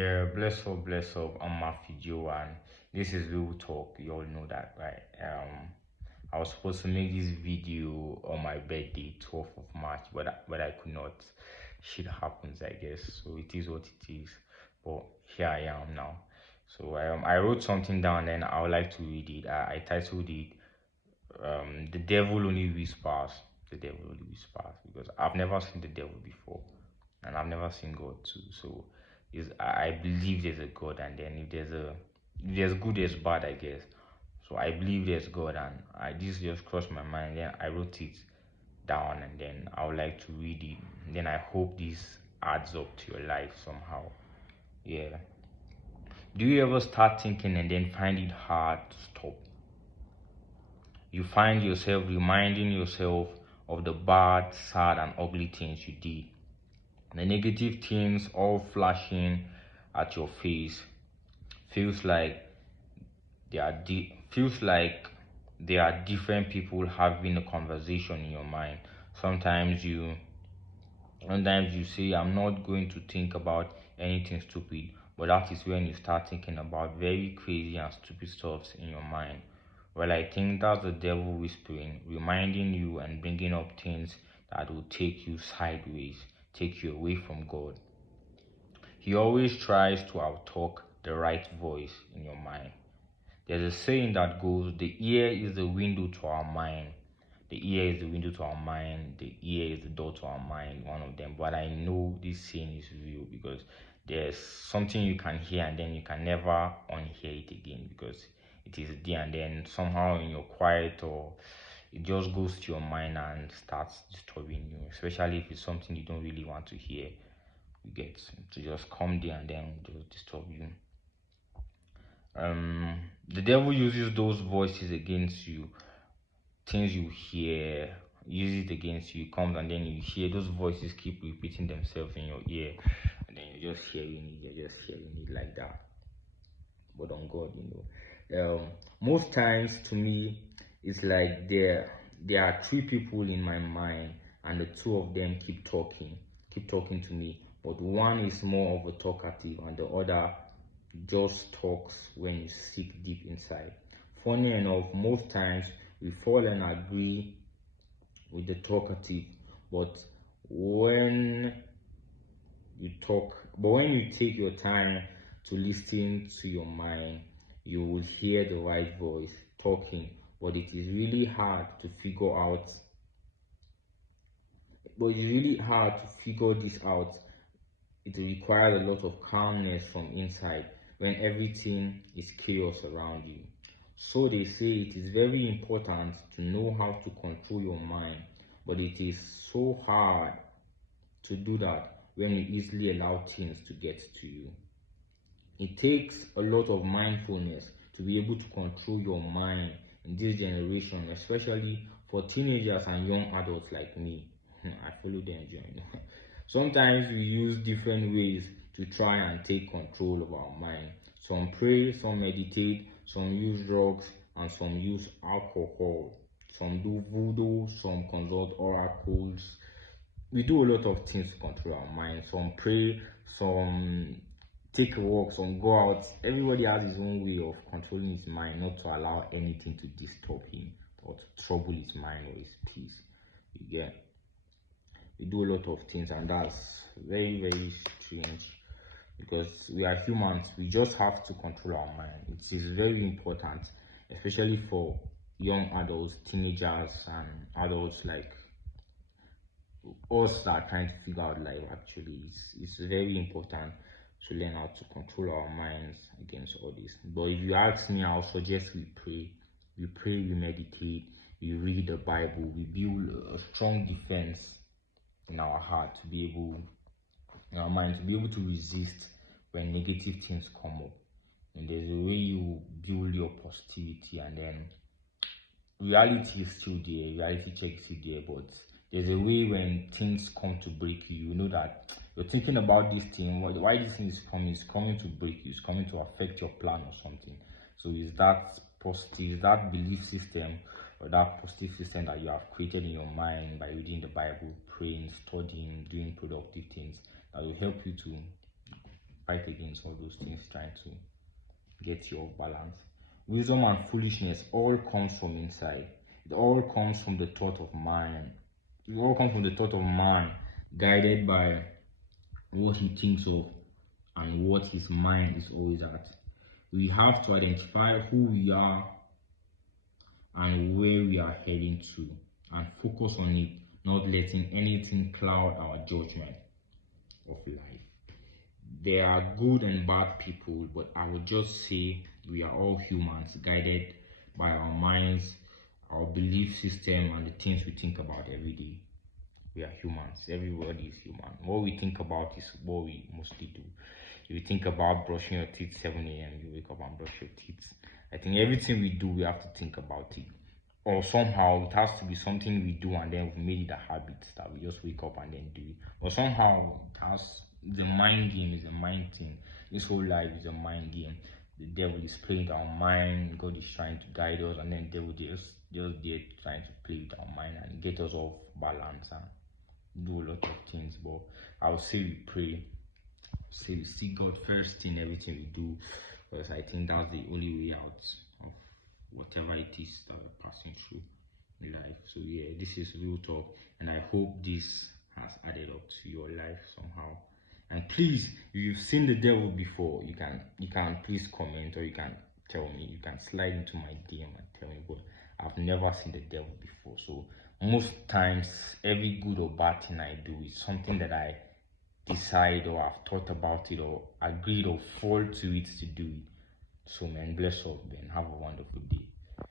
Yeah, bless up. I'm Mafio, and this is Real Talk. You all know that, right? I was supposed to make this video on my birthday, 12th of March, but I could not. Shit happens, I guess. So it is what it is. But here I am now. So I wrote something down, and I would like to read it. I titled it "The Devil Only Whispers." The devil only whispers because I've never seen the devil before, and I've never seen God too. So is I believe there's a God, and then if there's good, there's bad, I guess. So I believe there's God, and I this just crossed my mind. Then I wrote it down, and then I would like to read it. And then I hope this adds up to your life somehow. Yeah. Do you ever start thinking and then find it hard to stop? You find yourself reminding yourself of the bad, sad, and ugly things you did, the negative things all flashing at your face. Feels like feels like there are different people having a conversation in your mind. Sometimes you sometimes you say, I'm not going to think about anything stupid, but that is when you start thinking about very crazy and stupid stuffs in your mind. Well, I think that's the devil whispering, reminding you and bringing up things that will take you sideways, take you away from God. He always tries to outtalk the right voice in your mind. There's a saying that goes, the ear is the window to our mind. The ear is the window to our mind. The ear is the door to our mind, one of them. But I know this saying is real because there's something you can hear and then you can never unhear it again because it is there and then somehow in your quiet or it just goes to your mind and starts disturbing you, especially if it's something you don't really want to hear. You get to just come there and then just disturb you. The devil uses those voices against you, things you hear, use it against you, comes and then you hear those voices keep repeating themselves in your ear, and then you're just hearing it like that. But on God, most times to me, it's like there are three people in my mind, and the two of them keep talking to me. But one is more of a talkative, and the other just talks when you seek deep inside. Funny enough, most times we fall and agree with the talkative, but when when you take your time to listen to your mind, you will hear the right voice talking, but it is really hard to figure out. But it's really hard to figure this out. It requires a lot of calmness from inside when everything is chaos around you. So they say it is very important to know how to control your mind, but it is so hard to do that when you easily allow things to get to you. It takes a lot of mindfulness to be able to control your mind in this generation, especially for teenagers and young adults like me. I follow them join. Sometimes we use different ways to try and take control of our mind. Some pray, some meditate, some use drugs, and some use alcohol. Some do voodoo, some consult oracles. We do a lot of things to control our mind. Some pray, some take a walk, some go out. Everybody has his own way of controlling his mind, not to allow anything to disturb him or to trouble his mind or his peace. You get, we do a lot of things, and that's very strange because we are humans. We just have to control our mind. It is very important, especially for young adults, teenagers, and adults like us that are trying to figure out life. Actually, it's very important to learn how to control our minds against all this. But if you ask me, I'll suggest we pray, we meditate, we read the Bible, we build a strong defense in our heart to be able, in our mind, to be able to resist when negative things come up. And there's a way you build your positivity, and then reality is still there, reality check is still there, but there's a way when things come to break you, you know that you're thinking about this thing, why this thing is coming, it's coming to break you, it's coming to affect your plan or something. So is that positive, is that belief system or that positive system that you have created in your mind by reading the Bible, praying, studying, doing productive things that will help you to fight against all those things trying to get you off balance. Wisdom and foolishness all comes from inside. It all comes from the thought of man. It all comes from the thought of man, guided by what he thinks of and what his mind is always at. We have to identify who we are and where we are heading to and focus on it, not letting anything cloud our judgment of life. There are good and bad people, but I would just say we are all humans, guided by our minds, our belief system, and the things we think about every day. We are humans. Everybody is human. What we think about is what we mostly do. If you think about brushing your teeth 7 a.m., you wake up and brush your teeth. I think everything we do, we have to think about it. Or somehow it has to be something we do and then we made it a habit that we just wake up and then do it. Or somehow it has the mind game is a mind thing. This whole life is a mind game. The devil is playing with our mind, God is trying to guide us, and then the devil just there trying to play with our mind and get us off balance and do a lot of things. But I would say we pray, say we seek God first in everything we do, because I think that's the only way out of whatever it is that we're passing through in life. So yeah, this is real talk, and I hope this has added up to your life somehow. And please, if you've seen the devil before, you can please comment, or you can tell me. You can slide into my DM and tell me. But I've never seen the devil before. So most times, every good or bad thing I do is something that I decide, or I've thought about it, or agreed or fall to it to do it. So man, bless up, man. Have a wonderful day.